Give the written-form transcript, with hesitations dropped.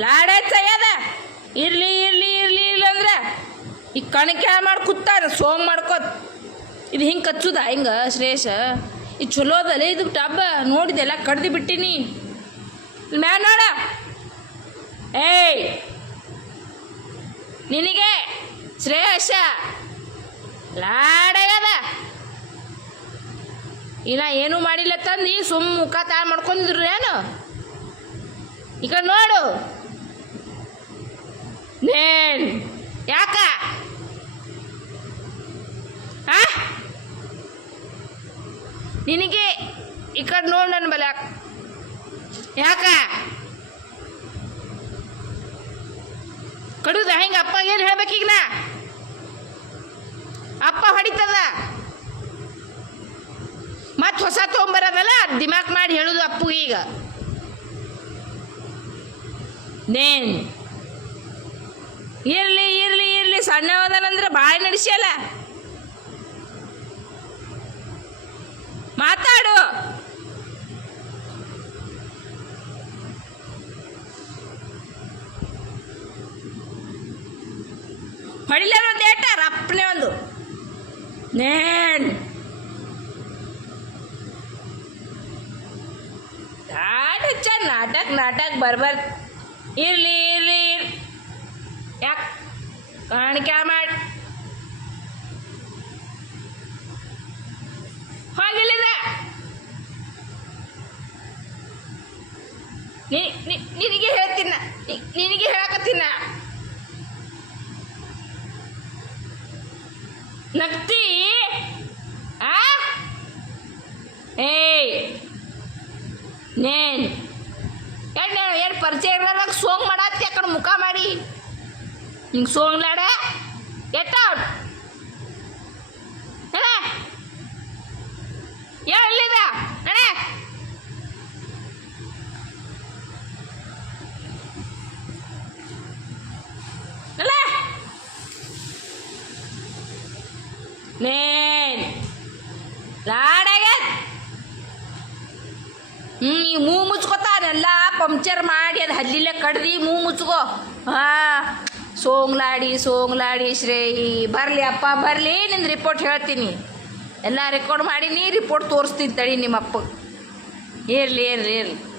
ಲಾಡಾಯ್ತಯ್ಯದ ಇರ್ಲಿ ಇರ್ಲಿ ಇರ್ಲಿ ಇಲ್ಲ ಅಂದ್ರೆ ಈ ಕಣಕ್ಕೆ ಮಾಡಿ ಕೂತಾರ ಸೋಂಗ್ ಮಾಡ್ಕೋತ ಇದು ಹಿಂಗೆ ಕಚ್ಚುದ ಹಿಂಗೆ ಶ್ರೇಷ ಇದು ಚಲೋ ಅದಲ್ಲ ಇದು ಟಬ್ಬ ನೋಡಿದೆಲ್ಲ ಕಡ್ದು ಬಿಟ್ಟಿನಿ ಮ್ಯಾ ನೋಡ ಏಯ್ ನಿನಗೆ ಶ್ರೇಯಸ ಲಾಡಾಗದ ಇನ್ನ ಏನೂ ಮಾಡಿಲ್ಲ ತಂದು ಸುಮ್ಮ ಮುಖ ತಾಳು ಮಾಡ್ಕೊಂಡಿದ್ರು ಏನು ಈಗ ನೋಡು ನೇನ್ ಯಾಕ ನಿನಗೆ ಈ ಕಡೆ ನೋಡು ನನ್ನ ಬಲ ಯಾಕ ಕಡುದ ಹೆಂಗ ಅಪ್ಪ ಏನು ಹೇಳ್ಬೇಕೀಗ ನಾ ಅಪ್ಪ ಹೊಡಿತದ ಮತ್ತೆ ಹೊಸ ತೊಗೊಂಬರೋದಲ್ಲ ದಿಮಾಕ್ ಮಾಡಿ ಹೇಳುದು ಅಪ್ಪು ಈಗ ನೇನ್ ಇರ್ಲಿ ಇರ್ಲಿ ಇರ್ಲಿ ಸಣ್ಣವದನಂದ್ರೆ ಬಾಯಿ ನಡೆಸಲ್ಲ ಮಾತಾಡು ಹೊಡಿಲಾರ ಒಂದು ಏಟ ರಪ್ಪನೆ ಒಂದು ನೇನ್ ನಾಟಕ ನಾಟಕ ಬರ್ಬಾರ್ ಇರ್ಲಿ ಇರ್ಲಿ ಯಾಕೆ ಕಾಣಿಕೆ ಮಾಡಿ ಹೋಗಿಲ್ಲಿದ ನಿನಗೆ ಹೇಳ್ತೀನ ನಿನಗೆ ಹೇಳಕತ್ತೀನ ನಗ್ತಿ ಏಯ್ ನೇನ್ ಏನು ಪರಿಚಯ ಇರೋದಾಗ ಸೋಂಗ್ ಮಾಡತ್ತಿ ಆ ಕಡೆ ಮುಖ ಮಾಡಿ ಹಿಂಗೆ ಸೋಂಗ್ಲಾಡ ಎಟ್ಟ ಎಲ್ಲಿದ ಅಣ್ಣ ಅಲ್ಲ ನೇನ್ ಲಾಡಾಗ ಈ ಮೂ ಮುಚ್ಕೋತಾನೆಲ್ಲ ಪಂಕ್ಚರ್ ಮಾಡಿ ಅದು ಹಲ್ಲಿಲೆ ಕಡ್ದು ಮೂ ಮುಚ್ಕೋ ಸೋಂಗ್ಲಾಡಿ ಶ್ರೇಯಿ ಬರಲಿ ಅಪ್ಪ ಬರಲಿ ನಿಂದು ರಿಪೋರ್ಟ್ ಹೇಳ್ತೀನಿ ಎಲ್ಲ ರೆಕಾರ್ಡ್ ಮಾಡೀನಿ ರಿಪೋರ್ಟ್ ತೋರಿಸ್ತೀನಿ ತಡಿ ನಿಮ್ಮ ಅಪ್ಪ ಇರಲಿ